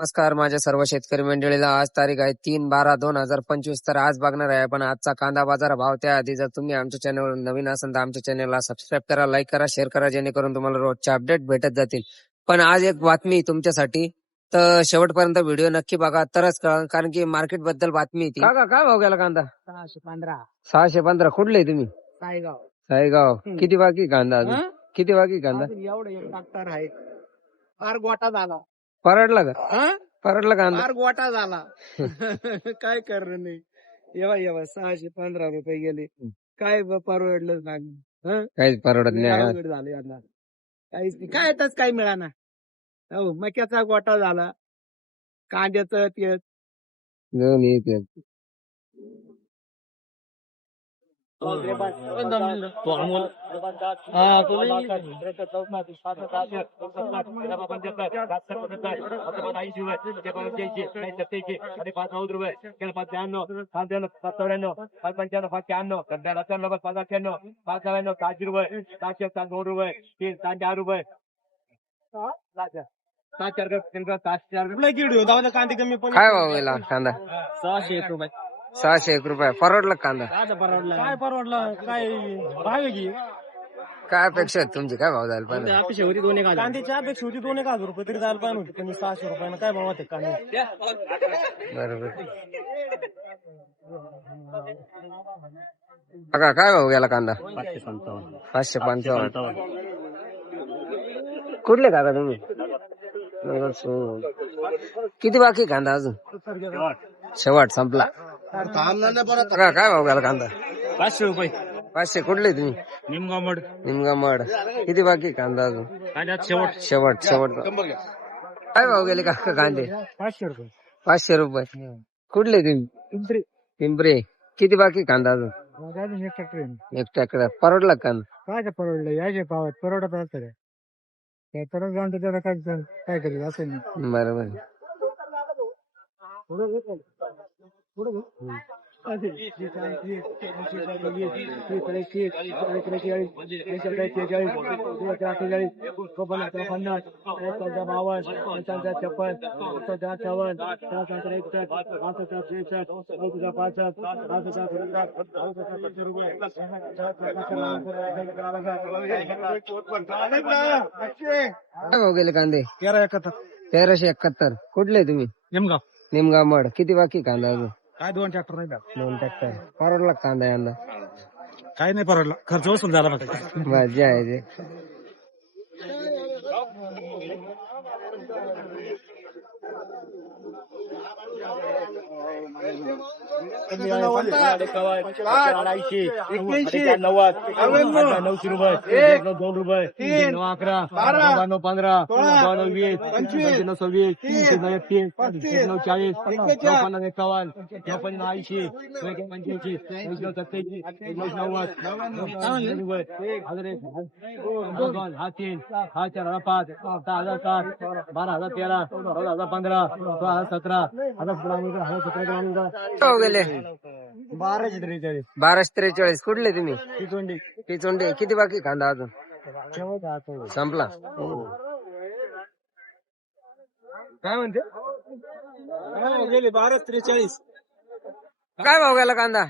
नमस्कार माझ्या सर्व शेतकरी मंडळीला. आज तारीख आहे 3/12/2025. तर आज बघणार आहे आपण आजचा कांदा बाजार भाव. त्याआधी जर तुम्ही आमच्या चॅनलवर नवीन असाल तर आमच्या चॅनलला सबस्क्राईब करा, लाईक करा, शेअर करा, जेणेकरून तुम्हाला रोजचे अपडेट भेटत जातील. पण आज एक बातमी तुमच्यासाठी, तर शेवटपर्यंत व्हिडिओ नक्की बघा तरच कळेल, कारण की मार्केट बद्दल बातमी ती. काय भाव गेला कांदा? 615. 615. कुठले तुम्ही? सायगाव. सायगाव. किती बाकी कांदा अजून? किती बाकी कांदा? एवढं एक ट्रॅक्टर आहे. फार गोटा झाला. परवडला का? परवडला कांदा? फार गोटा झाला. काय करणं नाही. येवा 615 रुपये गेले. काय परवडलं नाही. काहीच परवडत नाही. अवघड झालं यांना. काहीच नाही. काय येतच काही मिळाना. हो, मक्याचा गोटा झाला. कांद्याचं ते दोन्ही इथे. काय भाव गेला कांदा? 601 रुपये. 601 रुपये. परवडला कांदा? काय परवडलं काय भाव आहे की काय अपेक्षा आहेत तुमची? काय भाव जायला पाहिजे? अपेक्षा होती 2,000. कांद्याची अपेक्षा होती 2,000 रुपये तरी जायला पाहिजे होती, पण 600 रुपयानं काय भाव होते कांदे? बरोबर. काका काय भाव गेला कांदा? 555. कुठले काका तुम्ही? किती बाकी कांदा अजून? शेवट संपला. काका काय भाव गेला कांदा? 500 रुपये. 500. कुठले तुम्ही? निमगामड. निमगामड. किती बाकी कांदा अजून? शेवट. शेवट. काय भाव गेले काका कांदे? 500 रुपये. 500 रुपये. कुठले तुम्ही? पिंपरी. किती बाकी कांदा अजून? एक ट्रॅक्टर. परवडला कांदा? काय परवडलं यायचे पावात परवडत असतं काय परत जाऊन त्याला काय करेल असं नाही. बरोबर. काय भाव गेले कांदे? 1371. कुठले तुम्ही? निमगाव. निमगामड. किती बाकी कांदा अजून? काय 2 ट्रॅक्टर नाही का? 2 ट्रॅक्टर. परवडला कांदा यंदा? काय नाही परवडला, खर्च वसूल झाला माझा. मजा आहे ते. गेले 1243. कुठले तुम्ही? पिचोंडी. किती बाकी कांदा अजून? संपला. काय म्हणते? गेले 1243. काय भाव गेला कांदा?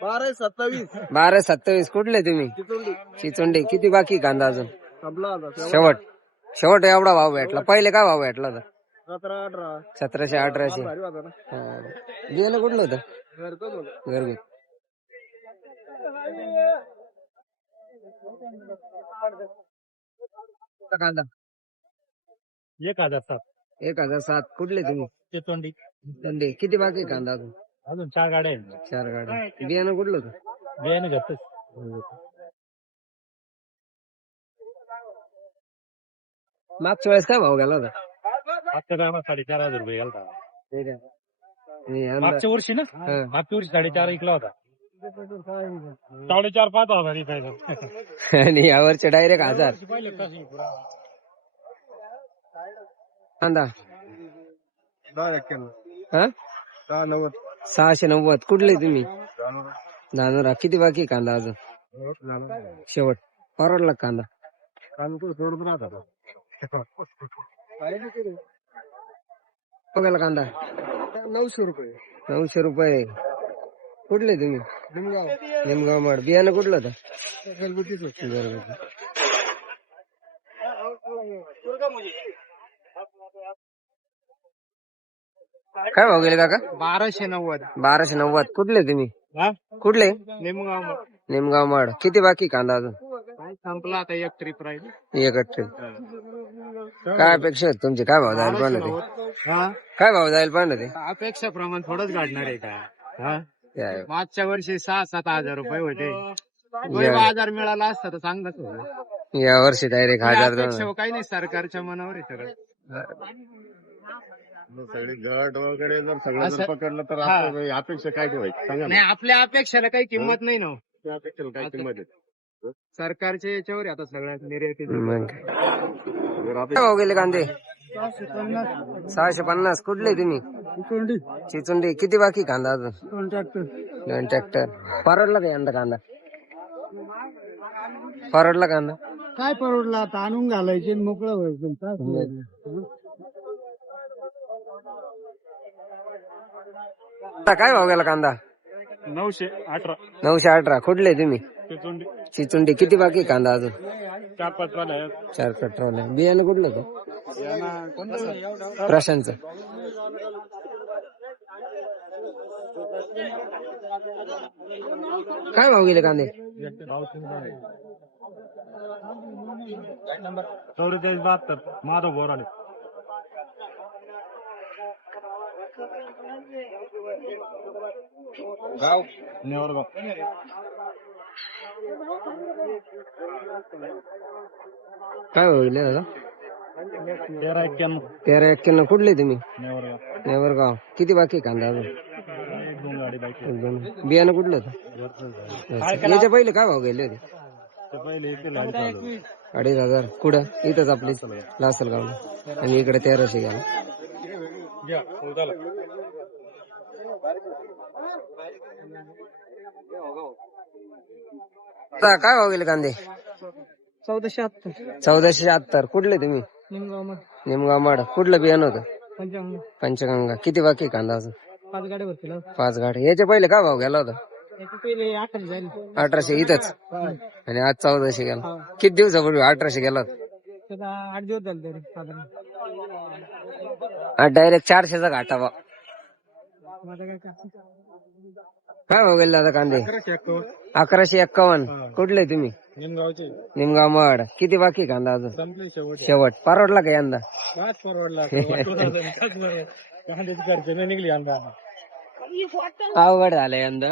1227. कुठले तुम्ही? चिचोंडी. किती बाकी कांदा अजून? शेवट एवढा भाव भेटला. पहिले काय भाव भेटला होता? 1700-1800. बियाणं कुठलं होतं? घरगुती. कांदा 1007. 1007. कुठले तुम्ही? चिचोंडी. किती बाकी कांदा अजून 4 गाड्या आहेत. 4 गाड्या. बियाणं कुठलं होतं? बियाणे घेतच. मागच्या वेळेस काय भाव गेला होता? मागच्या टायमात 4,500 रुपये गेला. यंदा- मागच्या वर्षी ना, मागच्या वर्षी 4,500 विकला होता. 4,500-5,000 विकायचा. आणि यावरचे डायरेक्ट 1000. कांदा 690. कुठले तुम्ही? धानोरा. किती बाकी कांदा अजून? शेवट. परवडला कांदा? कांदा सोडून राहतात. बघायला कांदा 900 रुपये. 900 रुपये. कुठले तुम्ही? निमगाव. निमगाव माड. बियाणं कुठलं होतं? गलगुटीच होते. बरोबर. काय भाव गेले काका? 1290. 1290. कुठले तुम्ही? कुठले? निमगाव. निमगाव माड. किती बाकी कांदा अजून? काय संपला आता एक ट्रिप राहील. एक ट्रिप. काय अपेक्षा आहेत तुमची? काय भाव जायला पाहिजे ते? काय भाव जायला पाहिजे ते? अपेक्षा प्रमाण थोडंच गाडणार आहे का? ते आहे. मागच्या वर्षी 6-7 हजार रुपये होते. बाजार मिळाला असता तर चांगलाच होतं. या वर्षी डायरेक्ट 1000 अपेक्षा काही नाही, सरकारच्या मनावर आहे सगळं. सगळी गट वगैरे जर सगळं जर पकडलं तर आपल्या अपेक्षा काय ठेवायची सांगा ना. नाही, आपल्या अपेक्षाला काही किंमत नाही ना. त्या अपेक्षेला काय किंमत आहे? सरकारच्या याच्यावर आहे आता सगळ्या निर्याती. मग जर काय भाव गेले कांदे? 650. कुठले तुम्ही? चिचुंडी. किती बाकी कांदा अजून? 2 ट्रॅक्टर. परवडला का यंदा कांदा? परवडला कांदा? काय परवडला आता? आणून घालायचे मोकळं व्हायचं. आता काय भाव गेला कांदा? 918. 918. कुठले तुम्ही? चिचुंडी. किती बाकी कांदा अजून? 4-5 वाले आहेत. 4 वाले. बियाणं कुठलं होतं? प्रशांतचं. काय भाव गेले कांदे? 44-72. माधव बोराडे. गाव नेवरगाव. काय भाव गेले दादा? 13-91. 13-91. कुठले तुम्ही? नेवरगाव. नेवरगाव. किती बाकी कांदा अजून? 1-2 गाडी बाईक. 1-2. बियाणं कुठलं होतं? याच्या पहिले काय भाव गेले होते? पहिले 2500. कुठं? इथंच आपली लासलगाव. आणि इकडे 1300 गेला. आता काय भाव गेले कांदे? 1470. 1470. कुठले तुम्ही? निमगाव. निमगाव माड. कुठलं बियाणं होतं? पंचांग. पंचगंगा. किती बाकी कांदा अजून? 5 गाड्या भरतील. 5 गाडी. याच्या पहिले काय भाव गेला होता? पहिले 8 झाली. 1800 इथंच. आणि आज 1400 गेला. किती दिवसापूर्वी 1800 गेला होता? 8 दिवस झाले तरी साधारण. आज डायरेक्ट 400चा घाटा भाव. काय भाव गेला दादा कांदे? 1151. कुठले तुम्ही? निमगावचे. निमगाव माड. किती बाकी कांदा अजून? संपले शेवट. परवडला का यंदा? काय परवडला? कांद्याची खर्च निघली यंदा. अवघड झालं यंदा.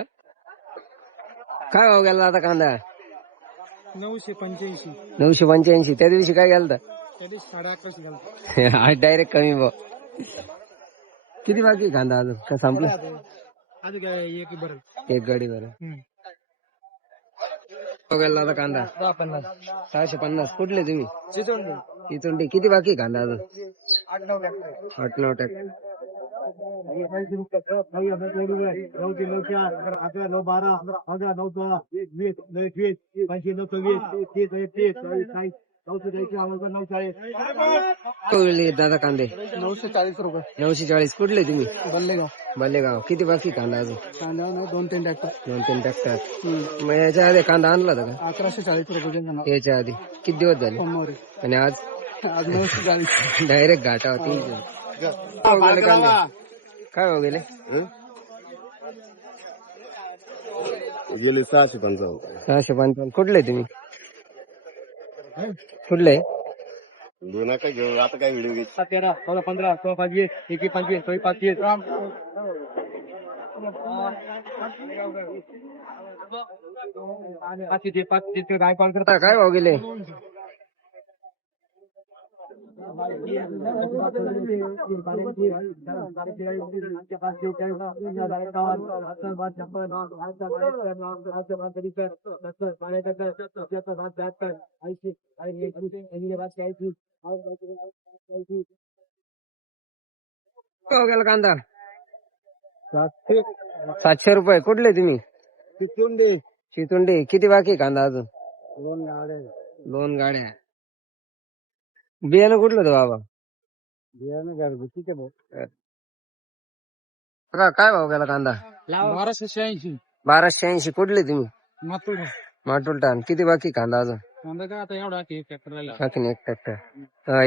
काय भाव गेला आता कांदा? 985. 985. त्या दिवशी काय गेलं? तरी 1150 झालं. आज डायरेक्ट कमी भाव. किती बाकी कांदा अजून? का संपला? आज काय एक बरं. एक गाडी बरं. गेला आता कांदा? 650. कुठले तुम्ही? चिचोंडी. किती बाकी कांदा अजून? 8-9 टक्के. दादा कांदे? 940 रुपये. 940. कुठले तुम्ही? बल्लेगाव. बल्लेगाव. किती बाकी कांदा अजून? कांदा 2-3 ट्रॅक्टर. 2-3 टक्के. मग याच्या आधी कांदा आणला होता का? 1140 रुपये. याच्या आधी किती दिवस झाले? सोमवारी. आणि आज 940. डायरेक्ट घाटा होती. काय हो गेले? गेले 655. 655. कुठले तुम्ही? कुठले? दोन काय घेऊ आता काय व्हिडिओ घे. 13, 14, 15, 16, 25, 21, 25, 25. काय भाव गेले? भाव गेला कांदा? 700 रुपये. कुठले तुम्ही? चितुंडी. किती बाकी कांदा अजून? 2 गाड्या. बियाणं कुठलं होतं बाबा? बियाणं घरगुती ते भाऊ. काय भाव गेला कांदा? 1286. 1280. कुठले तुम्ही? मातुड माटुलटान. किती बाकी कांदा अजून? कांदा का आता एवढा की ट्रॅक्टर राहिला. बाकी नाही, एक ट्रॅक्टर.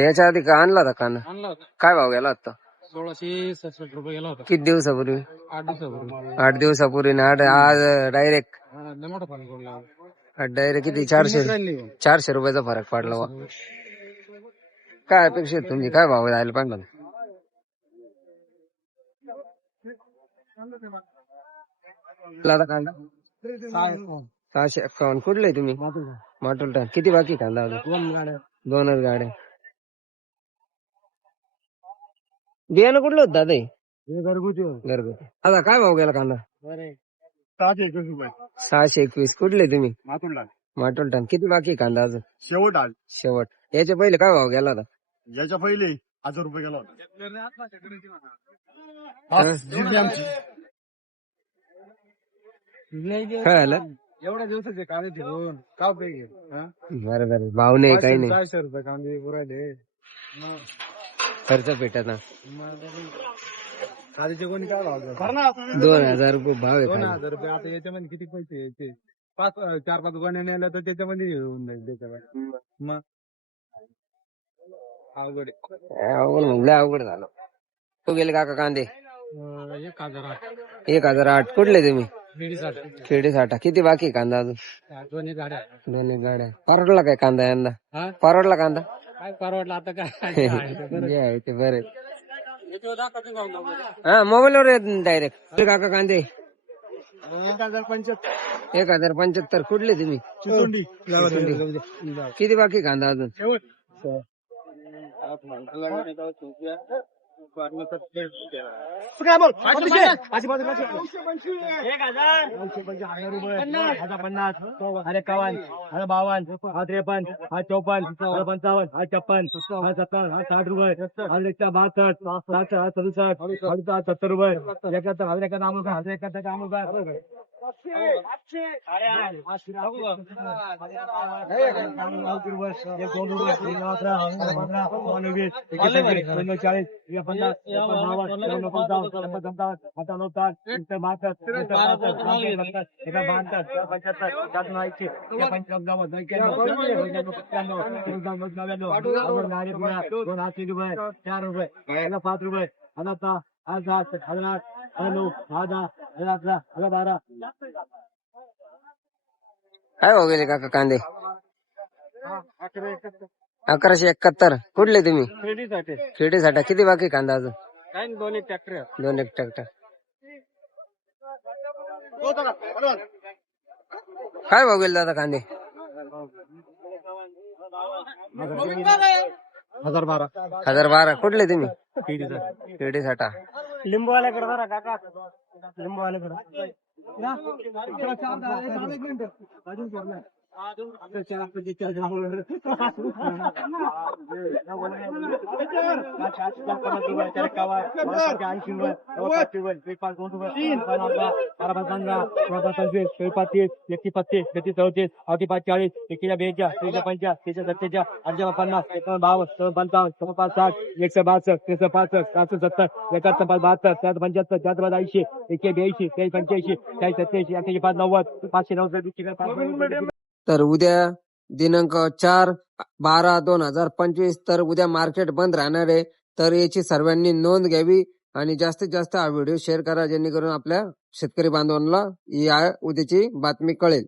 याच्या आधी का आणला होता कांदा? आणला होता काय भाव गेला आता? 1667 रुपये गेला होता किती दिवसापूर्वी? 8 दिवसापूर्वी. 8 दिवसापूर्वी ना आज डायरेक्ट लय मोठा फरक पडला. डायरेक्ट किती? 400 रुपयाचा फरक पडला बा. काय अपेक्षा आहे तुमची? काय भाव जायला पाहिजे? आता कांदा 651. कुठले आहे तुम्ही? माटुलटान. किती बाकी कांदा अजून? 2च गाड्या. बियाणं कुठलं होतं दादा? घरगुती घरगुती. आता काय भाव गेला कांदा? 721 रुपये 621. कुठले तुम्ही? मातुंडला माटुलटान. किती बाकी कांदा अजून? शेवट आज शेवट. याच्या पहिले काय भाव गेला होता? याच्या पहिले 1000 रुपये गेला होता. काय झालं? एवढ्या दिवसाचे कांदे ठेवून का पाहिजे? बरं बरं. भाव नाही, काही नाही. 400 रुपये कांदे पुरायले. खर्च भेटत ना. कांद्याचे कोणी काय भाव 2000 रुपये भाव आहे कांदा. 2000 रुपये. आता याच्यामध्ये किती पैसे यायचे? 4-5 गोण्या नेल्या तर त्याच्यामध्ये येऊन जाईल त्याच्यावर. मग अवघड आहे. अवघड म्हणलं, अवघड झालं. तो गेले काका कांदे? 1008. 1008. कुठले तुम्ही? लेडीसाठी खेडी साठा. किती बाकी आहे कांदा अजून? दोन्ही गाड्या. दोन्ही गाड्या. परवडला काय कांदा यंदा? हा? परवडला कांदा? काय परवडलं आता काय? जे आहे ते बरे. हा, मोबाईलवर येत डायरेक्ट. काका कांदे 1075. कुठले तुम्ही? चिचोंडी. किती बाकी कांदा अजून? काय बोल? 1050. अरे 51. अरे 52. 53. 54. 55. 56. 57. 60 रुपये. 62. 67. 70 रुपये. 71. काय भाव गेले काका कांदे? 1171. कुठले तुम्ही? खेडी साठा. किती बाकी कांदा अजून? दोन्ही ट्रॅक्टर. दोन एक ट्रॅक्टर. काय भाव गेले दादा कांदे? 1012. 1012. कुठले तुम्ही? खेडी साठा. लिंबूवाल्याकडे बरं काका. लिंबूवाल्याकडे तर उद्या दिनांक 4/12/2025 तर उद्या मार्केट बंद राहणार आहे. तर याची सर्वांनी नोंद घ्यावी आणि जास्तीत जास्त हा व्हिडिओ शेअर करा, जेणेकरून आपल्या शेतकरी बांधवांना या उद्याची बातमी कळेल.